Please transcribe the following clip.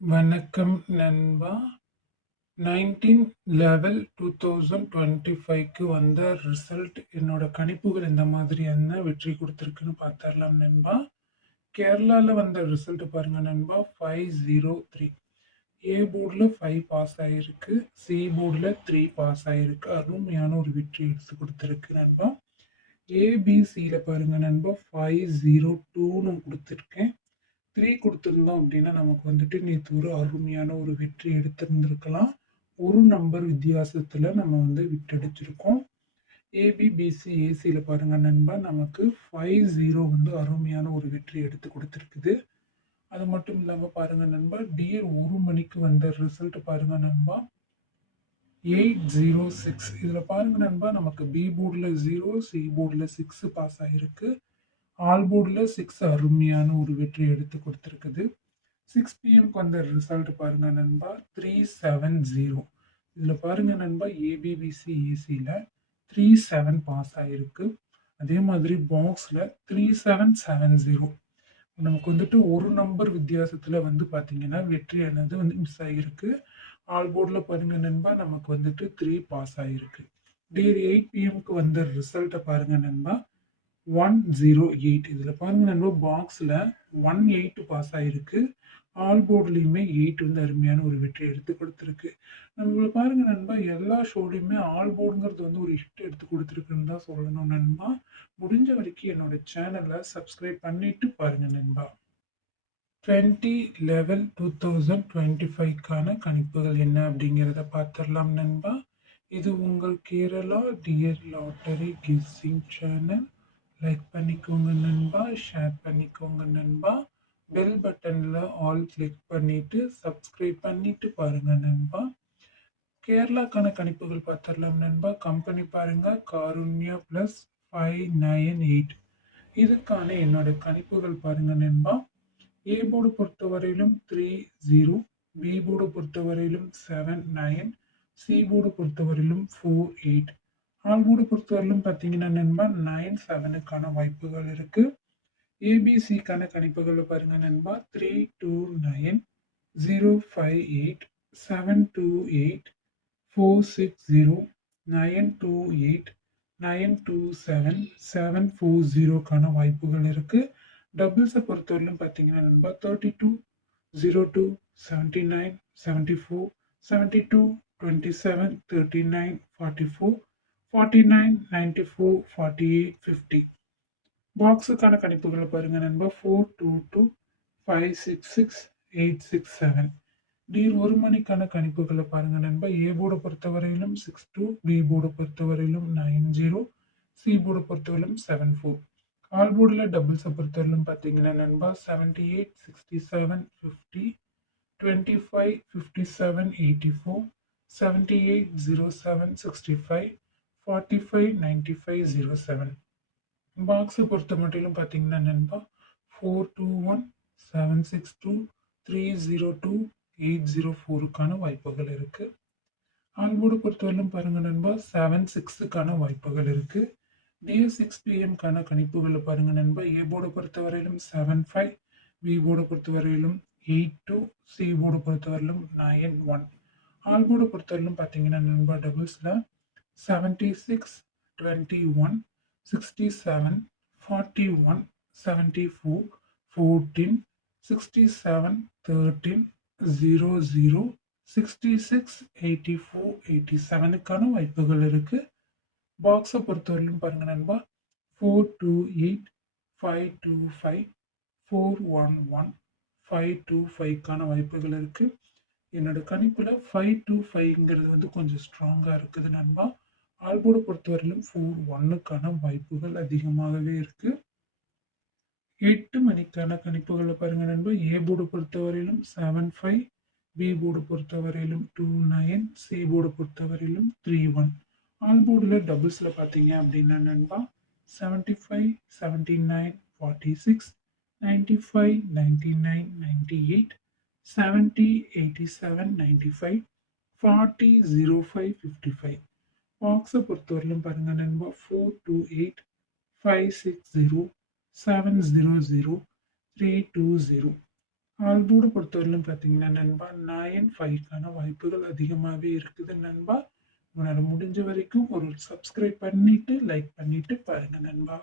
வணக்கம் நண்பா. 19/11/2025க்கு வந்த ரிசல்ட் என்னோட கணிப்புகள் எந்த மாதிரியான வெற்றி குடுத்திருக்குன்னு பாத்தரலாம் நண்பா. கேரளால வந்த ரிசல்ட் பாருங்க நண்பா. 503. ஏ போர்டுல 5 பாஸ் ஆயிருக்கு. சி போர்டுல 3 பாஸ் ஆயிருக்கு. அருமையான ஒரு வெற்றி எடுத்து குடுத்திருக்கு நண்பா. ஏபிசில பாருங்க நண்பா. 502ன்னு குடுத்திருக்கேன். 3 குடுத்திருந்தோம் அப்டின்னா, நமக்கு வந்துட்டு நேத்து ஒரு அருமையான ஒரு வெற்றி எடுத்திருந்திருக்கலாம். ஒரு நம்பர் வித்தியாசத்துல நம்ம வந்து விட்டடிச்சிருக்கோம். ஏபி, பிசி, ஏசில பாருங்க நண்பா, நமக்கு 50 வந்து அருமையான ஒரு வெற்றி எடுத்து குடுத்திருக்குது. அது மட்டும் இல்லாம பாருங்க நண்பா, டியர் 1 மணிக்கு வந்த ரிசல்ட் பாருங்க நண்பா. 806 இதுல பாருங்க நண்பா, நமக்கு பி போர்டுல 0, சி போர்டுல 6 பாஸ் ஆயிருக்கு. ஆல் போர்டுல 6 அருமையான ஒரு வெற்றி எடுத்து குடுத்திருக்குது. 6 பிஎம்க்கு வந்த ரிசல்ட் பாருங்க நண்பா. 370 இதுல பாருங்க நண்பா, ஏபிபிசி ஏசில 37 பாஸ் ஆயிருக்கு. அதே மாதிரி பாக்ஸ்ல 3770 நமக்கு வந்துட்டு ஒரு நம்பர் வித்தியாசத்துல வந்து பாத்தீங்கன்னா வெற்றியானது வந்து மிஸ் ஆகிருக்கு. ஆல் போர்டுல பாருங்க நண்பா, நமக்கு வந்துட்டு 3 பாஸ் ஆயிருக்கு. டியர் 8 பிஎம்க்கு வந்த ரிசல்ட்ட பாருங்க நண்பா. 108 இதுல பாருங்க நண்பா, பாக்ஸ்ல 18 பாஸ் ஆயிருக்கு. ஆல் போர்ட்லயுமே 8 வந்து அருமையான ஒரு வெற்றி எடுத்து குடுத்திருக்கு. நம்மள பாருங்க நண்பா, எல்லா ஷோலயுமே ஆல் போர்ட்ங்கிறது வந்து ஒரு ஹிட் எடுத்து குடுத்திருக்குன்னு தான் சொல்லணும் நண்பா. முடிஞ்ச வரைக்கும் என்னோட சேனல சப்ஸ்கிரைப் பண்ணிட்டு பாருங்க நண்பா. 20/11/2025க்கான கணிப்புகள் என்ன அப்படிங்கிறத பார்த்துடலாம் நண்பா. இது உங்கள் Kerala dear lottery kissing channel. Like பண்ணிக்கோங்க நண்பா, ஷேர் பண்ணிக்கோங்க நண்பா. பெல் பட்டன்ல ஆல் கிளிக் பண்ணிட்டு சப்ஸ்கிரைப் பண்ணிட்டு பாருங்க நண்பா. கேரளாக்கான கணிப்புகள் பார்த்துடலாம் நண்பா. கம்பெனி பாருங்க, காருண்யா பிளஸ் 598. இதுக்கான என்னோட கணிப்புகள் பாருங்க நண்பா. ஏ போர்டு பொறுத்தவரையிலும் 30, பி போர்டு பொறுத்தவரையிலும் 79, சி போர்டு பொறுத்தவரையிலும் 48. ஆல் போர்டு பொறுத்தவரையிலும் பார்த்தீங்கன்னா நண்பா 97க்கான வாய்ப்புகள் இருக்கு. ஏபிசிக்கான கணிப்புகளை பாருங்க நண்பா. 329, 058, 728, 460, 928, 927, 740க்கான வாய்ப்புகள் இருக்கு. டபுள்ஸை பொறுத்தவரையிலும் பார்த்தீங்கன்னா நண்பா 32, 02, 79, 74, 72, 27, 39, 44, 49, 94, 48, 50. பாக்ஸுக்கான கணிப்புகளை பாருங்க நண்பா. 422, 566, 867. டீல் 1 மணிக்கான கணிப்புகளை பாருங்க நண்பா. ஏ போர்டை பொறுத்தவரையிலும் 62, பி போர்டை பொறுத்தவரையிலும் 90, சி போர்டை பொறுத்தவரையிலும் 74. ஆல் போர்டில் டபுள்ஸை பொறுத்தவரையிலும் பார்த்தீங்கன்னா நண்பா 78, 67, 50, 25, 57, 84, 78, 07, 65, 45, 95, 07. பாக்ஸை பொறுத்த மட்டிலும் பார்த்தீங்கன்னா நண்பா 421, 762, 302, 804க்கான வாய்ப்புகள் இருக்கு. ஆல்போர்டு பொறுத்தவரையிலும் பாருங்க நண்பா 76க்கான வாய்ப்புகள் இருக்கு. டிஎஸ் 6 பிஎம்க்கான கணிப்புகளை பாருங்க நண்பா. ஏ போர்டை பொறுத்தவரையிலும் 75, பி போர்டை பொறுத்தவரையிலும் 82, சி போர்டை பொறுத்தவரையிலும் 91. ஆல் போர்டை பொறுத்தவரையிலும் பார்த்தீங்கன்னா நண்பா டபுள்ஸ்ல 76, 21, 67, 41, 74, 14, 67, 13, 00, 66, 84, 87க்கான வாய்ப்புகள் இருக்கு. பாக்ஸை பொறுத்தவரையிலும் பாருங்க நண்பா 428, 525, 411, 525க்கான வாய்ப்புகள் இருக்கு. என்னோட கணிப்புல 525ங்கிறது வந்து கொஞ்சம் ஸ்ட்ராங்கா இருக்குது நண்பா. ஆல்போர்டு பொறுத்தவரையிலும் 41க்கான வாய்ப்புகள் அதிகமாகவே இருக்கு. 8 மணிக்கான கணிப்புகளை பாருங்க நண்பா. ஏ போர்டு பொறுத்தவரையிலும் 75, பி போர்டு பொறுத்தவரையிலும் 29, சி போர்டு பொறுத்தவரையிலும் 31. ஆல் போர்டில் டபுள்ஸில் பார்த்தீங்க அப்படின்னா நண்பா 75, 79, 46, 95, 99, 98, 70, 87, 95, 40, 05, 55. பாக்ஸை பொறுத்தவரையிலும் பாருங்க நண்பா 428, 560, 700, 320. ஆல் போர்டு பொறுத்தவரையிலும் பார்த்தீங்கன்னா நண்பா 9, 5க்கான வாய்ப்புகள் அதிகமாவே இருக்குது நண்பா. உங்களால முடிஞ்ச வரைக்கும் ஒரு சப்ஸ்கிரைப் பண்ணிட்டு, லைக் பண்ணிட்டு பாருங்க நண்பா.